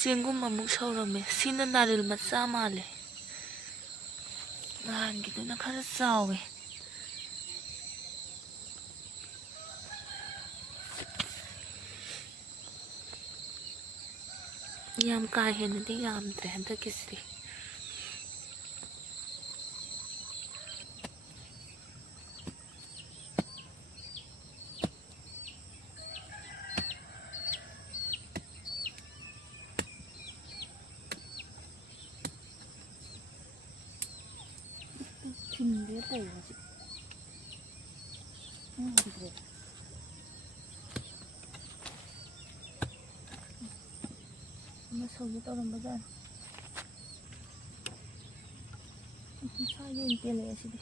ꯆꯦꯡꯒꯨꯝ ꯑꯃꯨꯛ ꯁꯧꯔꯝꯃꯦ ꯁꯤꯅ ꯅꯥꯔꯤꯜ ꯃꯆꯥ ꯃꯥꯜꯂꯦ ꯅꯍꯥꯟꯒꯤꯗꯨꯅ ꯈꯔ ꯆꯥꯎꯋꯦ ꯌꯥꯝ ꯀꯥ ꯍꯦꯟꯅꯗꯤ ꯌꯥꯝꯗ꯭ꯔꯦ ꯍꯟꯗꯛꯀꯤꯁꯤꯗꯤ ꯊꯤꯟꯒꯦ ꯇꯧꯕꯁꯤ ꯉꯝꯗ꯭ꯔꯦ ꯑꯃ ꯁꯧꯒꯦ ꯇꯧꯔꯝꯕꯖꯥꯠꯅꯤ ꯃꯁꯥꯒꯤ ꯑꯣꯏꯅ ꯀꯦꯜꯂꯛꯑꯦ ꯁꯤꯗꯤ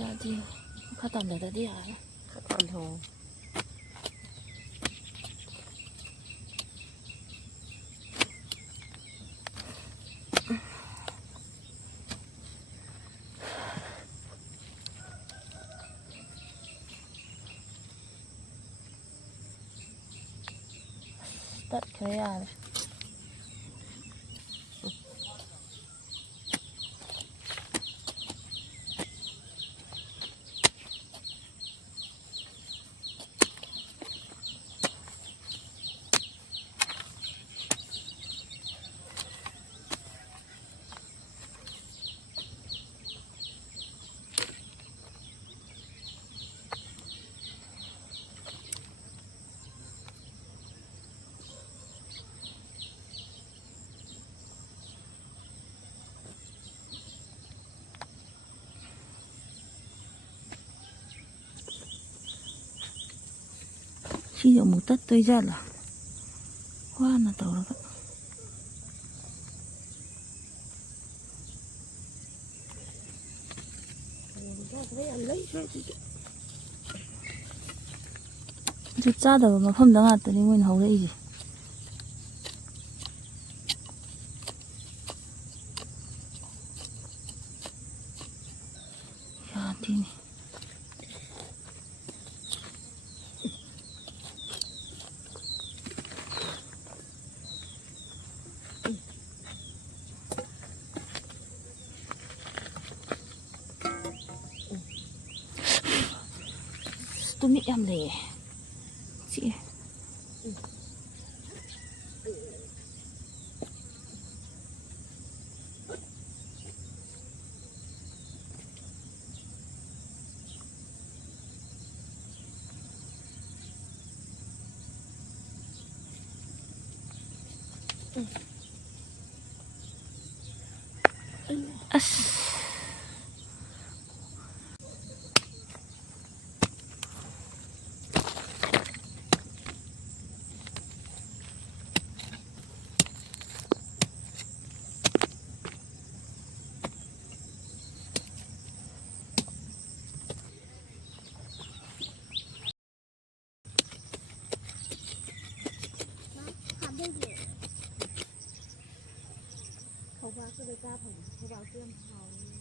ꯌꯥꯗꯦ ꯃꯈꯥ ꯇꯝꯊꯗꯗꯤ ꯌꯥꯔꯦ ꯈꯔ ꯇꯠꯈ꯭ꯔꯦ ꯌꯥꯔꯦ ꯁꯤꯁꯨ ꯑꯃꯨꯛ ꯇꯠꯇꯣꯏ ꯖꯥꯠꯂꯥ ꯋꯥꯅ ꯇꯧꯔꯒ ꯍꯧꯖꯤꯛ ꯆꯥꯗꯕ ꯃꯐꯝꯗ ꯉꯥꯛꯇꯅꯤ ꯃꯣꯏꯅ ꯍꯧꯔꯛꯏꯁꯦ ꯌꯥꯗꯦꯅꯦ ꯇꯨꯃꯤꯠ ꯌꯥꯝ ꯂꯩꯌꯦ ꯆꯤꯛꯑꯦ ꯑꯁ ꯈꯧꯕꯥꯛꯇꯨꯗ ꯆꯥ ꯐꯪꯉꯦ ꯈꯧꯕꯥꯛꯇꯨ ꯌꯥꯝ ꯍꯥꯎꯋꯦ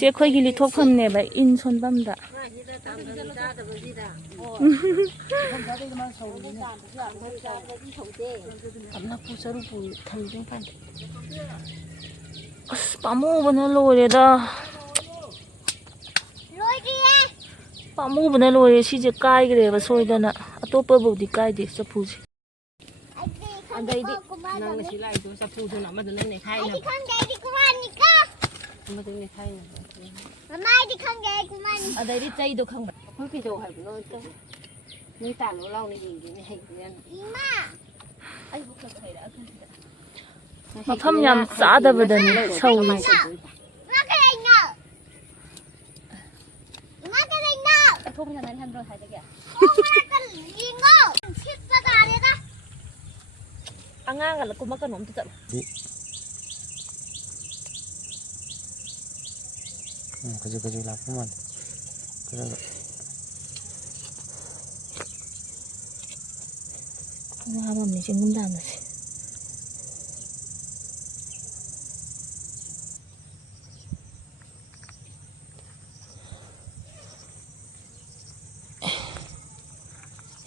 ꯁꯤ ꯑꯩꯈꯣꯏꯒꯤ ꯂꯤꯊꯣꯛꯐꯝꯅꯦꯕ ꯏꯟ ꯁꯣꯟꯐꯝꯗ ꯑꯁ ꯄꯥꯝꯃꯨꯕꯅ ꯂꯣꯏꯔꯦꯗ ꯄꯥꯝꯃꯨꯕꯅ ꯂꯣꯏꯔꯦ ꯁꯤꯁꯦ ꯀꯥꯏꯈ꯭ꯔꯦꯕ ꯁꯣꯏꯗꯅ ꯑꯇꯣꯞꯄꯕꯨꯗꯤ ꯀꯥꯏꯗꯦ ꯆꯐꯨꯁꯦ ꯑꯗꯩꯗꯤ ꯅꯪꯅ ꯁꯤ ꯂꯥꯛꯏꯗꯣ ꯆꯐꯨꯗꯨꯅ ꯑꯃꯗꯨꯅ ꯅꯦꯈꯥꯏꯅ ꯑꯃꯗꯨꯅ ꯅꯦꯈꯥꯏꯅ ꯃꯃꯥꯏꯗꯤ ꯈꯪꯗꯦ ꯑꯩ ꯀꯨꯃꯥꯏꯅ ꯑꯗꯩꯗꯤ ꯆꯩꯗꯣ ꯈꯪꯕ꯭ꯔꯥ ꯑꯩꯈꯣꯏ ꯀꯩꯗꯧ ꯍꯥꯏꯕꯅꯣ ꯅꯣꯏ ꯇꯥꯜꯂꯣ ꯂꯥꯎꯅ ꯌꯦꯡꯒꯦꯅꯦ ꯍꯩꯇꯦꯅ ꯏꯃꯥ ꯑꯩꯕꯨ ꯈꯔ ꯍꯩꯔꯛꯑ ꯈꯪꯗꯦ ꯃꯐꯝ ꯌꯥꯝ ꯆꯥꯗꯕꯗꯅꯤ ꯁꯧꯔꯤꯁꯦ ꯑꯉꯥꯡꯒ ꯀꯨꯝꯃꯛꯀꯅꯣ ꯑꯝꯇ ꯆꯠꯂꯣ ꯈꯖꯤꯛ ꯈꯖꯤꯛ ꯂꯥꯛꯄ ꯃꯥꯜꯂꯦ ꯈꯔꯒ ꯉꯥꯃꯝꯅꯤ ꯆꯦꯡꯒꯨꯝ ꯇꯥꯟꯕꯁꯦ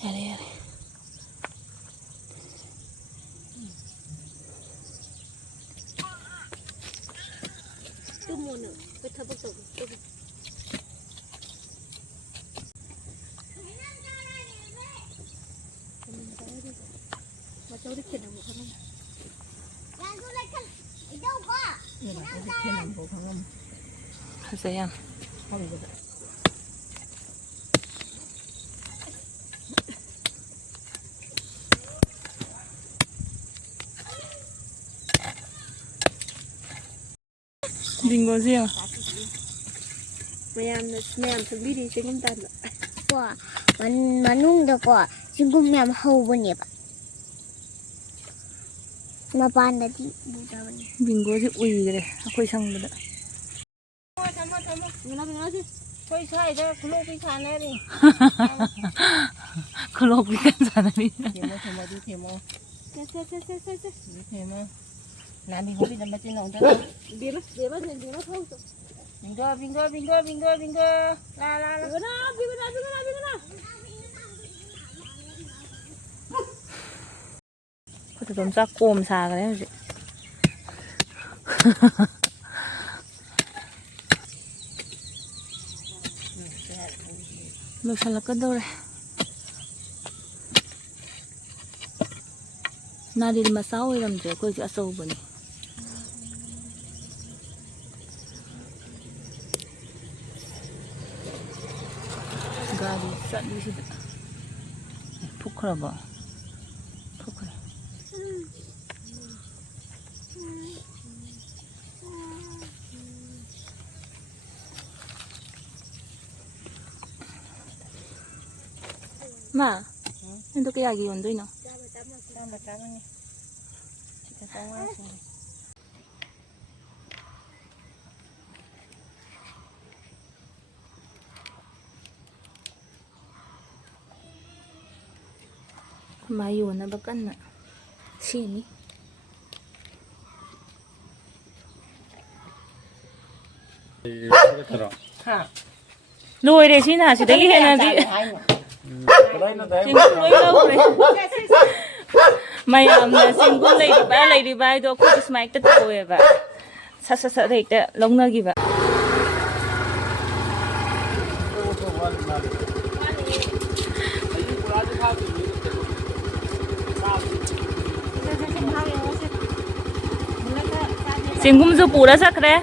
ꯌꯥꯔꯦ ꯌꯥꯔꯦ ꯇꯨꯝꯃꯣ ꯅꯪ ꯑꯩꯈꯣꯏ ꯊꯕꯛ ꯇꯧꯒꯦ ꯃꯆꯧꯗꯤ ꯈꯦꯠꯅꯕ ꯈꯪꯉꯝꯃꯣ ꯐꯖꯩ ꯌꯥꯝ ꯕꯤꯡꯒꯣꯁꯦ ꯌꯦꯡꯉꯣ ꯃꯌꯥꯝ ꯊꯛꯕꯤꯔꯤ ꯆꯦꯡꯒꯨꯝ ꯇꯥꯟꯕ ꯀꯣ ꯃꯅꯨꯡꯗꯀꯣ ꯆꯤꯡꯒꯨꯝ ꯌꯥꯝ ꯍꯧꯕꯅꯦꯕ ꯃꯄꯥꯟꯗꯗꯤ ꯎꯗꯕꯅꯦ ꯕꯤꯡꯒꯣꯁꯦ ꯎꯏꯈ꯭ꯔꯦ ꯑꯩꯈꯣꯏ ꯁꯪꯕꯗ ꯊꯝꯃꯣ ꯑꯩꯈꯣꯏ ꯁ꯭ꯋꯥꯏꯗ ꯈꯨꯂꯣꯛꯄꯤ ꯁꯥꯟꯅꯔꯤ ꯈꯨꯂꯣꯛꯄꯤ ꯀꯟ ꯁꯥꯟꯅꯔꯤ ꯊꯦꯝꯃꯣ ꯑꯗꯨ ꯊꯦꯝꯃꯣ ꯊꯦꯝꯃꯣ ꯂꯥꯝꯕꯤ ꯍꯣꯕꯤꯗ ꯃꯆꯤꯟ ꯑꯃꯨꯛꯇ ꯕꯦꯝꯃ ꯊꯧꯁꯨ ꯕꯤꯡꯒꯣ ꯂꯥ ꯈꯨꯠꯇꯨꯝ ꯆꯥꯛ ꯀꯣꯝ ꯁꯥꯈ꯭ꯔꯦ ꯍꯧꯖꯤꯛ ꯂꯣꯏꯁꯤꯜꯂꯛꯀꯗꯧꯔꯦ ꯅꯥꯔꯤꯜ ꯃꯆꯥ ꯑꯣꯏꯔꯝꯗ꯭ꯔꯦ ꯑꯩꯈꯣꯏꯁꯦ ꯑꯆꯧꯕꯅꯤ ꯒꯥꯔꯤ ꯆꯠꯂꯤꯁꯤꯗ ꯐꯨꯛꯈ꯭ꯔꯕꯣ ꯐꯨꯛꯈ꯭ꯔꯦ ꯃꯥ ꯅꯪꯗꯣ ꯀꯌꯥꯒꯤ ꯌꯣꯟꯗꯣꯏꯅꯣ ꯆꯥꯝꯃꯅꯤ ꯁꯤꯗ 500 ꯃꯥ ꯌꯣꯟꯅꯕ ꯀꯟꯅ ꯁꯦꯝꯃꯤ ꯂꯣꯏꯔꯦ ꯁꯤꯅ ꯁꯤꯗꯒꯤ ꯍꯦꯟꯅꯗꯤ ꯆꯦꯡꯒꯨꯝ ꯂꯣꯏ ꯂꯧꯈ꯭ꯔꯦ ꯃꯌꯥꯝꯅ ꯆꯦꯡꯒꯨꯝ ꯂꯩꯔꯤꯕ ꯍꯥꯏꯗꯣ ꯑꯩꯈꯣꯏꯗꯤ ꯁꯨꯃꯥꯏꯅ ꯇꯧꯋꯦꯕ ꯁꯠ ꯍꯦꯛꯇ ꯂꯧꯅꯈꯤꯕ ꯆꯦꯡꯒꯨꯝꯁꯨ ꯄꯨꯔ ꯆꯠꯈ꯭ꯔꯦ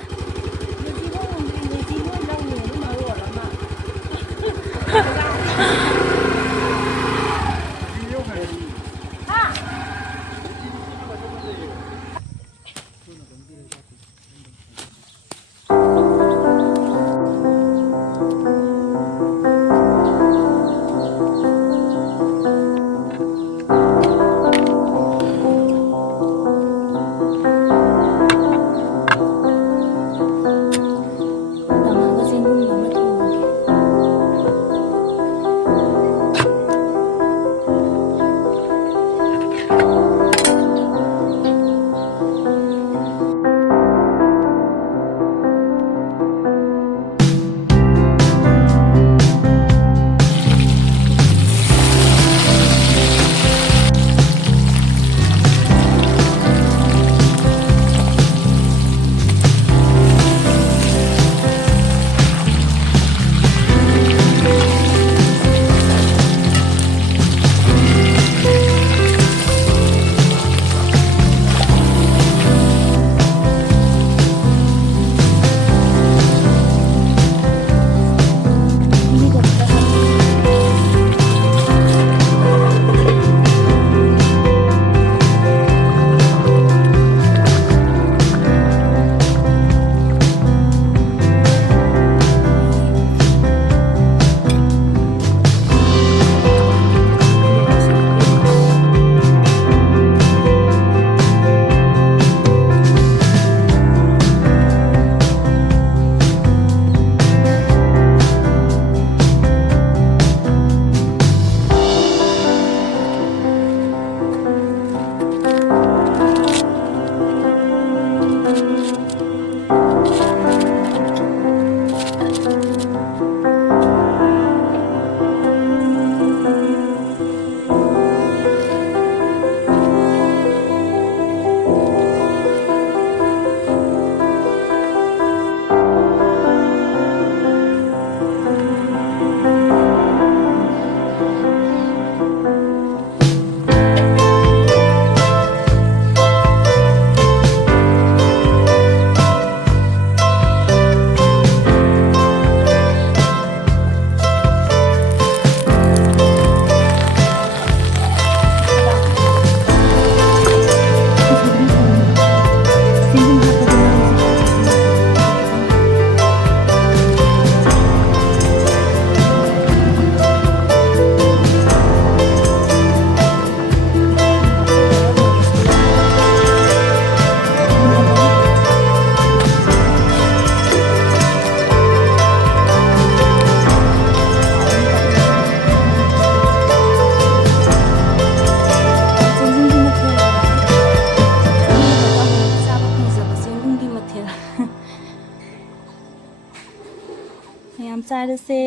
ꯌꯥꯝ ꯆꯥꯔꯁꯦ